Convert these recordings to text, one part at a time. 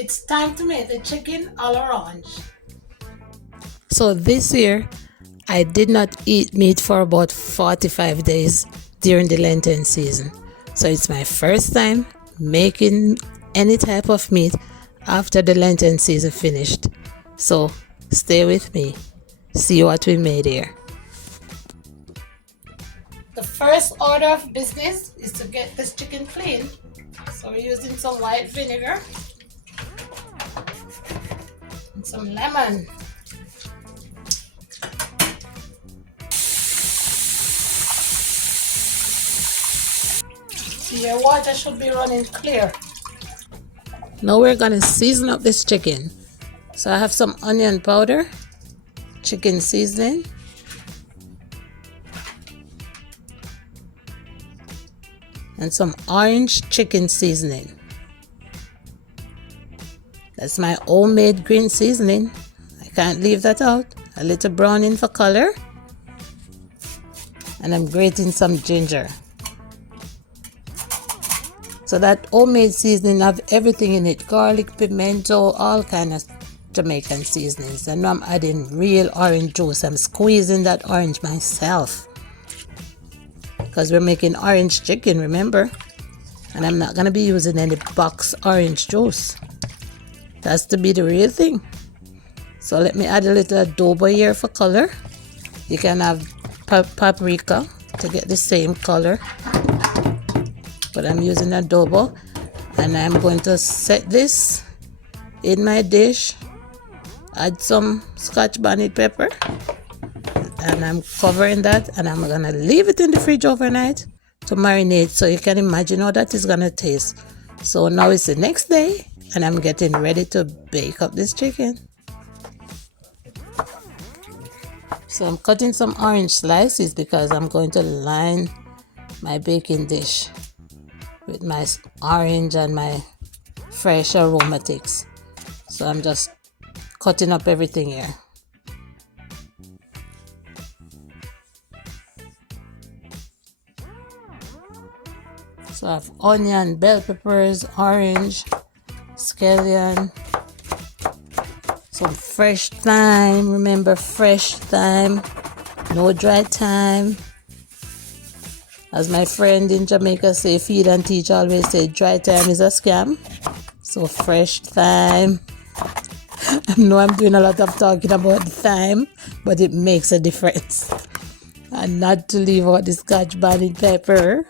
It's time to make the chicken à l'orange. So this year, I did not eat meat for about 45 days during the Lenten season. So it's my first time making any type of meat after the Lenten season finished. So stay with me. See what we made here. The first order of business is to get this chicken clean. So we're using some white vinegar and some lemon. So your water should be running clear. Now we're gonna season up this chicken. So I have some onion powder, chicken seasoning, and some orange chicken seasoning. That's my homemade green seasoning. I can't leave that out. A little browning for color. And I'm grating some ginger. So that homemade seasoning have everything in it. Garlic, pimento, all kind of Jamaican seasonings. And now I'm adding real orange juice. I'm squeezing that orange myself. Because we're making orange chicken, remember? And I'm not going to be using any box orange juice. That's to be the real thing. So let me add a little adobo here for color. You can have paprika to get the same color. But I'm using adobo. And I'm going to set this in my dish. Add some scotch bonnet pepper. And I'm covering that. And I'm going to leave it in the fridge overnight to marinate. So you can imagine how that is going to taste. So now it's the next day. And I'm getting ready to bake up this chicken. So I'm cutting some orange slices because I'm going to line my baking dish with my orange and my fresh aromatics. So I'm just cutting up everything here. So I have onion, bell peppers, orange, scallion, some fresh thyme. Remember, fresh thyme, no dry thyme. As my friend in Jamaica say, feed and teach always say, dry thyme is a scam. So fresh thyme. I know I'm doing a lot of talking about thyme, but it makes a difference. And not to leave out the scotch bonnet pepper.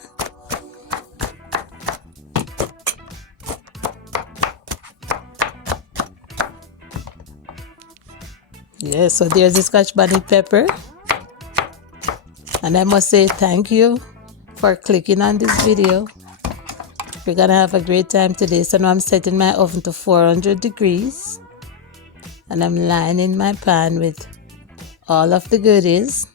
Yeah, so there's the scotch bonnet pepper. And I must say thank you for clicking on this video. We're gonna have a great time today. So now I'm setting my oven to 400 degrees. And I'm lining my pan with all of the goodies.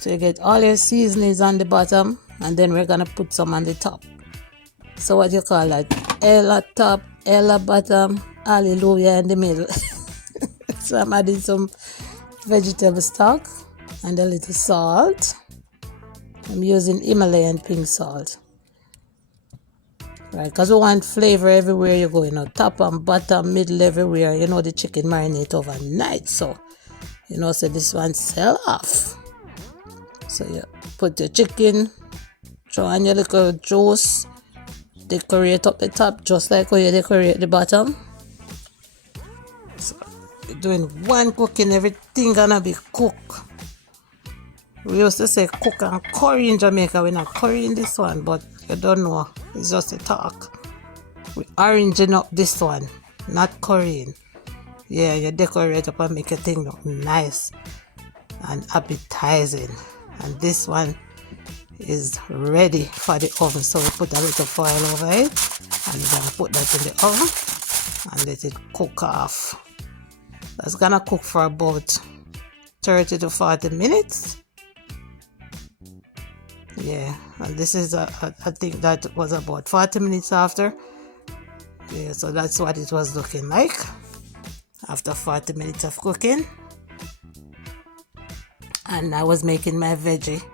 So you get all your seasonings on the bottom. And then we're gonna put some on the top. So what you call that? L at top, L at bottom, hallelujah in the middle. So I'm adding some vegetable stock and a little salt. I'm using Himalayan pink salt. Right, because we want flavor everywhere you go, you know, top and bottom, middle, everywhere. You know, the chicken marinate overnight. So, you know, so this one sell off. So you put your chicken, throw on your little juice. Decorate up the top just like how you decorate the bottom. So you're doing one cooking, everything gonna be cooked. We used to say cook and curry in Jamaica. We're not currying this one, but you don't know. It's just a talk. We're oranging up this one, not currying. Yeah, you decorate up and make a thing look nice and appetizing. And this one is ready for the oven, so we put a little foil over it and we're gonna put that in the oven and let it cook off. That's gonna cook for about 30 to 40 minutes. Yeah, and this is I think that was about 40 minutes after. Yeah, so that's what it was looking like after 40 minutes of cooking. And I was making my veggie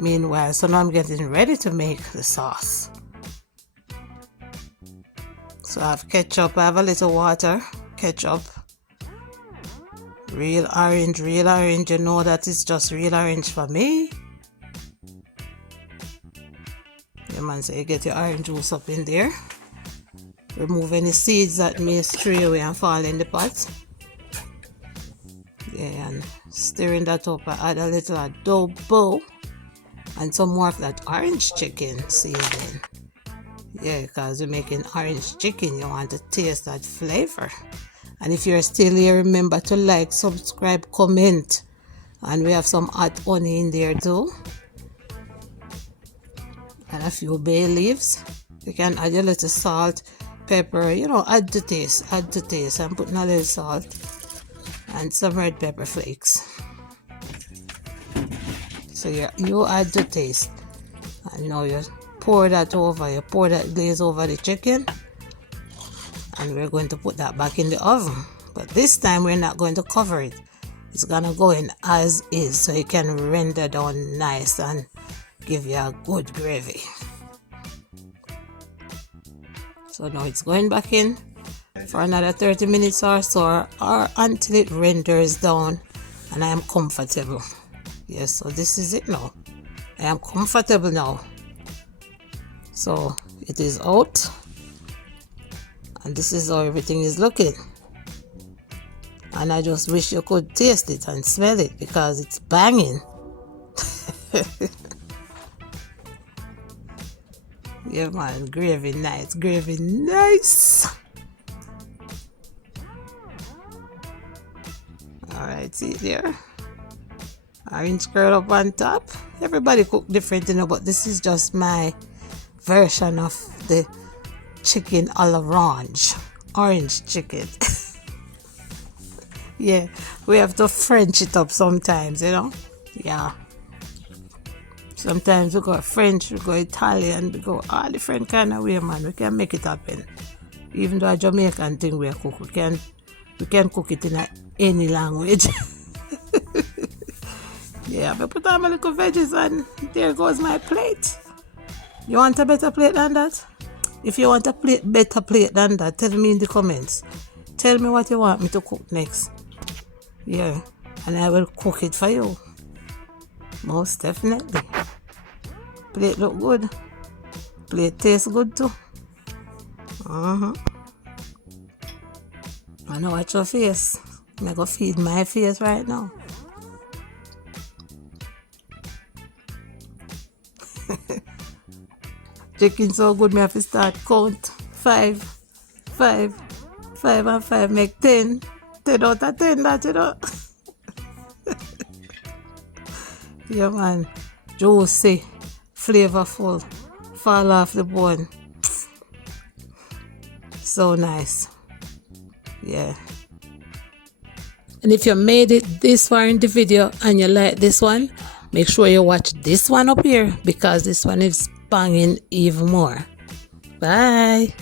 Meanwhile, so now I'm getting ready to make the sauce. So I have ketchup, I have a little water, ketchup, real orange, you know that it's just real orange for me. Yeah man, so you get your orange juice up in there. Remove any seeds that may stray away and fall in the pot. Yeah, and stirring that up, I add a little adobo and some more of that orange chicken seasoning. Yeah, because we're making orange chicken, you want to taste that flavor. And if you're still here, remember to like, subscribe, comment. And we have some hot honey in there too. And a few bay leaves. You can add a little salt, pepper, you know, add to taste. I'm putting a little salt and some red pepper flakes. So you add to taste. And now you pour that glaze over the chicken. And we're going to put that back in the oven. But this time we're not going to cover it. It's gonna go in as is, so it can render down nice and give you a good gravy. So now it's going back in for another 30 minutes or so, or until it renders down and I am comfortable. Yes, so this is it now. I am comfortable now. So it is out, and this is how everything is looking. And I just wish you could taste it and smell it because it's banging. Yeah man, gravy nice. Alright, see there? Orange curl up on top. Everybody cook different, you know, but this is just my version of the chicken a l'orange, orange chicken. Yeah, we have to French it up sometimes, you know. Yeah, sometimes we go French, we go Italian, we go all different kind of way, man. We can make it happen. Even though a Jamaican thing we cook, we can cook it in any language. Yeah, but put on my little veggies and there goes my plate. You want a better plate than that? If you want a better plate than that, tell me in the comments. Tell me what you want me to cook next. Yeah, and I will cook it for you. Most definitely. Plate look good. Plate tastes good too. I know watch your face. I'm gonna feed my face right now. Chicken so good, me have to start count. 5 and 5 make 10. 10 out of 10, that you know. Yeah man, juicy, flavorful, fall off the bone. So nice. Yeah. And if you made it this far in the video and you like this one, make sure you watch this one up here because this one is banging even more. Bye.